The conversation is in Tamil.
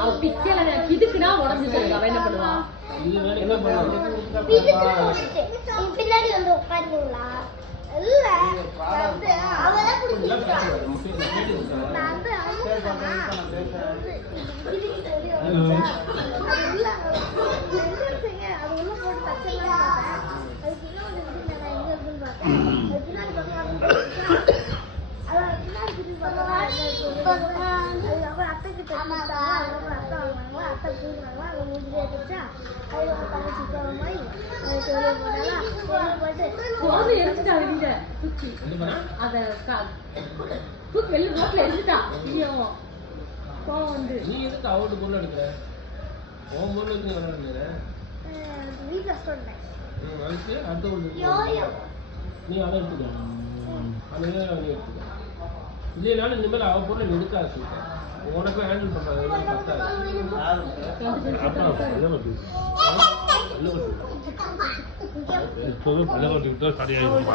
அவ பிச்சைல பிதுக்குனா உடஞ்சு போயிடும். அவ என்ன பண்ணுவா? என்ன பண்ணுவா? பின்னாடி வந்து உட்காருங்களா? இல்ல அவதான் குடிச்சிருக்கா. நான் வந்து அது உள்ள போட்டு தச்சலாம். அதுக்கு இன்னொரு நான் எங்க இருக்குன்னு பார்த்தேன். அது பின்னாடி அதுக்கப்புறம் அத்தை கிட்ட அதுக்கப்புறம் அத்தை வாங்கினாங்க. அத்தை தூக்குறாங்க. அதை முடிஞ்சே வச்சா அது ஒரு தங்கச்சி போகிற மாதிரி அதுக்கு வெளியே போட்டாலும் போயிட்டு போது எரிஞ்சுட்டா வெளியில தூக்கி அதை தூக்கி வெளில ரோட்ல எரிஞ்சுட்டா. இனியும் கோவம் வந்து நீ எதுக்கு அவட்டு பொருள் எடுக்கிற? உன் பொருள் எதுக்கு விளையாடுற? வீட்டில் சொன்னேன். அதுக்கு அடுத்த பொருள் நீ அதை எடுத்துக்க. அதை நீ எடுத்துக்க. இல்லைனாலும் இந்த மாதிரி அவ பொருளை எடுக்காது சொல்லிட்டேன். உனக்கு ஹேண்டில் பண்றது பத்தாது. இப்போவே பல்லக்கட்டி விட்டா சரியாயிடும்.